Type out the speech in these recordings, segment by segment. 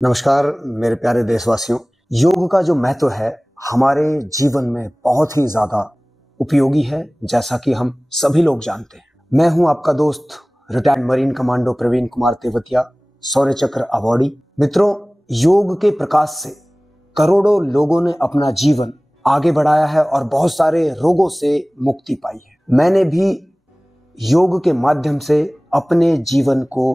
नमस्कार मेरे प्यारे देशवासियों। योग का जो महत्व है हमारे जीवन में बहुत ही ज्यादा उपयोगी है, जैसा कि हम सभी लोग जानते हैं। मैं हूं आपका दोस्त retired marine commando Praveen Kumar Tewatia, Shaurya Chakra awardee. मित्रों, योग के प्रकाश से करोड़ों लोगों ने अपना जीवन आगे बढ़ाया है और बहुत सारे रोगों से मुक्ति पाई है। मैंने भी योग के माध्यम से अपने जीवन को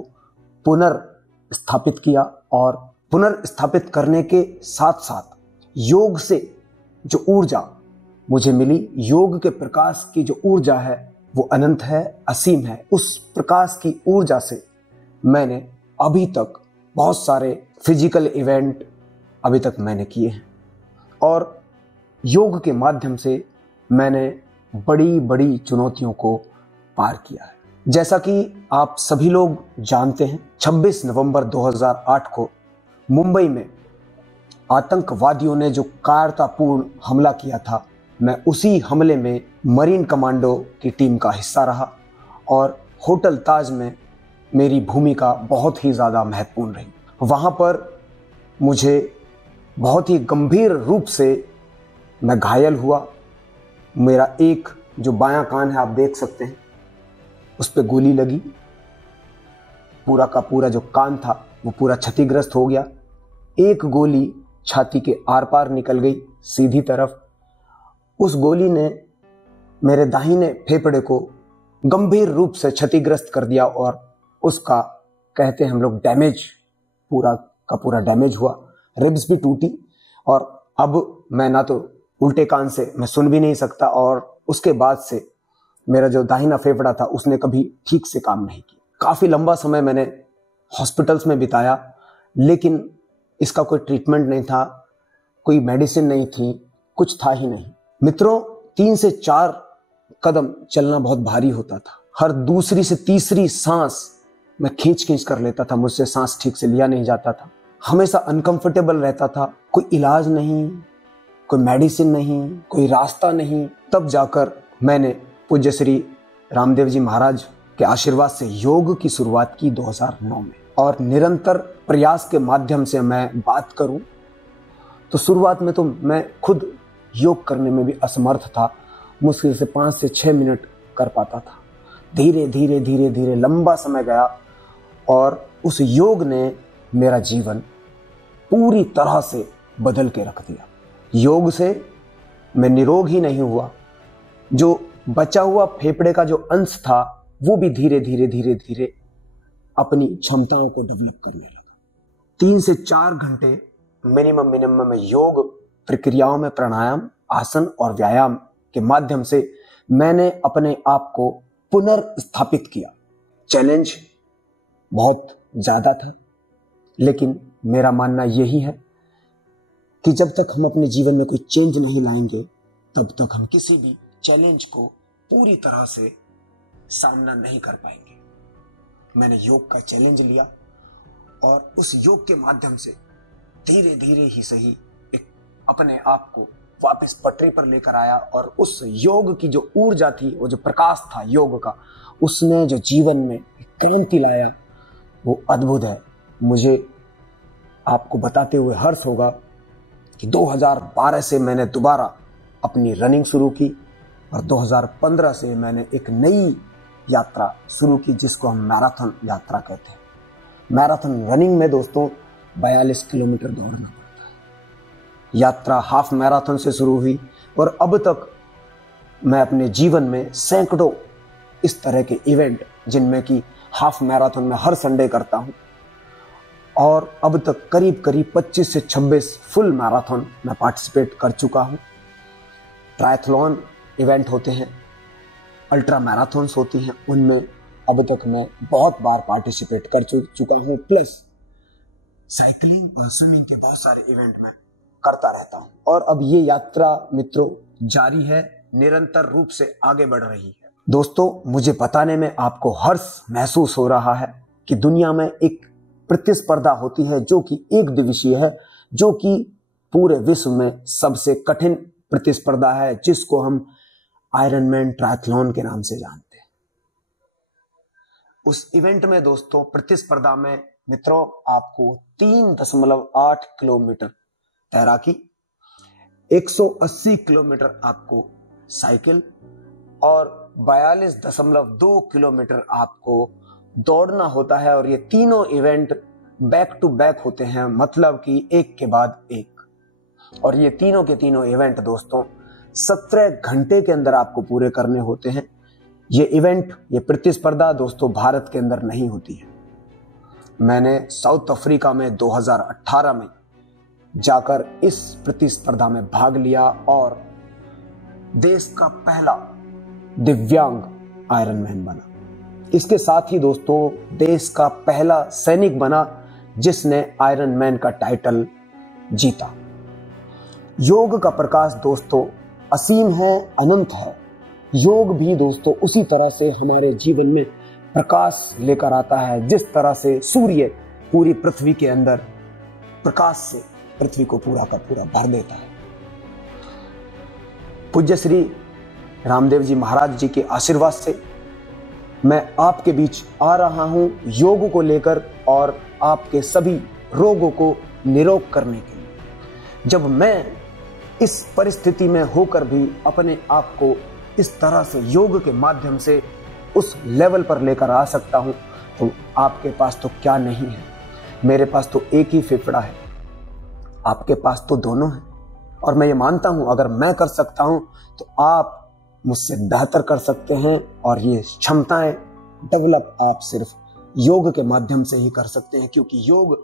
पुनर्स्थापित किया और पुनर्स्थापित करने के साथ साथ योग से जो ऊर्जा मुझे मिली, योग के प्रकाश की जो ऊर्जा है वो अनंत है, असीम है। उस प्रकाश की ऊर्जा से मैंने अभी तक बहुत सारे फिजिकल इवेंट अभी तक मैंने किए हैं और योग के माध्यम से मैंने बड़ी बड़ी चुनौतियों को पार किया है। जैसा कि आप सभी लोग जानते हैं, 26 नवंबर 2008 को मुंबई में आतंकवादियों ने जो कायरतापूर्ण हमला किया था, मैं उसी हमले में मरीन कमांडो की टीम का हिस्सा रहा और होटल ताज में मेरी भूमिका बहुत ही ज़्यादा महत्वपूर्ण रही। वहाँ पर मुझे बहुत ही गंभीर रूप से मैं घायल हुआ। मेरा एक जो बायां कान है, आप देख सकते हैं, उस पर गोली लगी। पूरा का पूरा जो कान था वो पूरा क्षतिग्रस्त हो गया। एक गोली छाती के आर पार निकल गई सीधी तरफ। उस गोली ने मेरे दाहिने फेफड़े को गंभीर रूप से क्षतिग्रस्त कर दिया और उसका कहते हैं हम लोग डैमेज, पूरा का पूरा डैमेज हुआ। रिब्स भी टूटी और अब मैं ना तो उल्टे कान से मैं सुन भी नहीं सकता और उसके बाद से मेरा जो दाहिना फेफड़ा था उसने कभी ठीक से काम नहीं किया। काफी लंबा समय मैंने हॉस्पिटल्स में बिताया, लेकिन इसका कोई ट्रीटमेंट नहीं था, कोई मेडिसिन नहीं थी, कुछ था ही नहीं। मित्रों, 3 से 4 कदम चलना बहुत भारी होता था। हर दूसरी से तीसरी सांस मैं खींच खींच कर लेता था, मुझसे सांस ठीक से लिया नहीं जाता था। हमेशा अनकंफर्टेबल रहता था। कोई इलाज नहीं, कोई मेडिसिन नहीं, कोई रास्ता नहीं। तब जाकर मैंने पूज्य श्री रामदेव जी महाराज के आशीर्वाद से योग की शुरुआत की 2009 में और निरंतर प्रयास के माध्यम से मैं बात करूं तो शुरुआत में तो मैं खुद योग करने में भी असमर्थ था। मुश्किल से 5 से 6 मिनट कर पाता था। धीरे धीरे धीरे धीरे लंबा समय गया और उस योग ने मेरा जीवन पूरी तरह से बदल के रख दिया। योग से मैं निरोग ही नहीं हुआ, जो बचा हुआ फेफड़े का जो अंश था वो भी धीरे धीरे धीरे धीरे अपनी क्षमताओं को डेवलप करने लगा। 3 से 4 घंटे मिनिमम में योग प्रक्रियाओं में प्राणायाम, आसन और व्यायाम के माध्यम से मैंने अपने आप को पुनर्स्थापित किया। चैलेंज बहुत ज्यादा था, लेकिन मेरा मानना यही है कि जब तक हम अपने जीवन में कोई चेंज नहीं लाएंगे तब तक हम किसी भी चैलेंज को पूरी तरह से सामना नहीं कर पाएंगे। मैंने योग का चैलेंज लिया और उस योग के माध्यम से धीरे धीरे ही सही एक अपने आप को वापस पटरी पर लेकर आया और उस योग की जो ऊर्जा थी, वो जो प्रकाश था योग का, उसने जो जीवन में क्रांति लाया वो अद्भुत है। मुझे आपको बताते हुए हर्ष होगा कि 2012 से मैंने दोबारा अपनी रनिंग शुरू की और 2015 से मैंने एक नई यात्रा शुरू की जिसको हम मैराथन यात्रा कहते हैं। मैराथन रनिंग में दोस्तों 42 किलोमीटर दौड़ना पड़ता है। यात्रा हाफ मैराथन से शुरू हुई और अब तक मैं अपने जीवन में सैकड़ों इस तरह के इवेंट, जिनमें कि हाफ मैराथन में हर संडे करता हूं और अब तक करीब करीब 25 से 26 फुल मैराथन मैं पार्टिसिपेट कर चुका हूं। ट्रायथलॉन इवेंट होते हैं, अल्ट्रा मैराथन्स होती हैं, उनमें अब तक मैं बहुत बार पार्टिसिपेट कर चुका हूं। प्लस साइकिलिंग और स्विमिंग के बहुत सारे इवेंट में करता रहता हूं और अब ये यात्रा मित्रों जारी है, निरंतर रूप से आगे बढ़ रही है। दोस्तों, मुझे बताने में आपको हर्ष महसूस हो रहा है कि दुनिया में एक प्रतिस्पर्धा होती है जो कि एक दिवसीय है, जो कि पूरे विश्व में सबसे कठिन प्रतिस्पर्धा है, जिसको हम आयरनमैन ट्रायथलॉन के नाम से जानते हैं। उस इवेंट में दोस्तों, प्रतिस्पर्धा में मित्रों आपको 3.8 किलोमीटर तैराकी, 180 किलोमीटर आपको साइकिल और 42.2 किलोमीटर आपको दौड़ना होता है। और ये तीनों इवेंट बैक टू बैक होते हैं, मतलब कि एक के बाद एक। और ये तीनों के तीनों इवेंट दोस्तों 17 घंटे के अंदर आपको पूरे करने होते हैं। ये इवेंट, ये प्रतिस्पर्धा दोस्तों भारत के अंदर नहीं होती है। मैंने साउथ अफ्रीका में 2018 में जाकर इस प्रतिस्पर्धा में भाग लिया और देश का पहला दिव्यांग आयरनमैन बना। इसके साथ ही दोस्तों देश का पहला सैनिक बना जिसने आयरनमैन का टाइटल जीता। योग का प्रकाश दोस्तों असीम है, अनंत है। योग भी दोस्तों उसी तरह से हमारे जीवन में प्रकाश लेकर आता है जिस तरह से सूर्य पूरी पृथ्वी के अंदर प्रकाश से पृथ्वी को पूरा का पूरा भर देता है। पूज्य श्री रामदेव जी महाराज जी के आशीर्वाद से मैं आपके बीच आ रहा हूं योग को लेकर और आपके सभी रोगों को निरोग करने के लिए। जब मैं इस परिस्थिति में होकर भी अपने आप को इस तरह से योग के माध्यम से उस लेवल पर लेकर आ सकता हूं, तो आपके पास तो क्या नहीं है। मेरे पास तो एक ही फेफड़ा है, आपके पास तो दोनों हैं। और मैं ये मानता हूं अगर मैं कर सकता हूं तो आप मुझसे बेहतर कर सकते हैं। और ये क्षमताएं डेवलप आप सिर्फ योग के माध्यम से ही कर सकते हैं, क्योंकि योग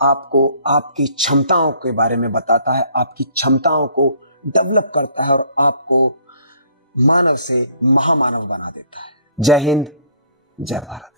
आपको आपकी क्षमताओं के बारे में बताता है, आपकी क्षमताओं को डेवलप करता है और आपको मानव से महामानव बना देता है। जय हिंद, जय भारत।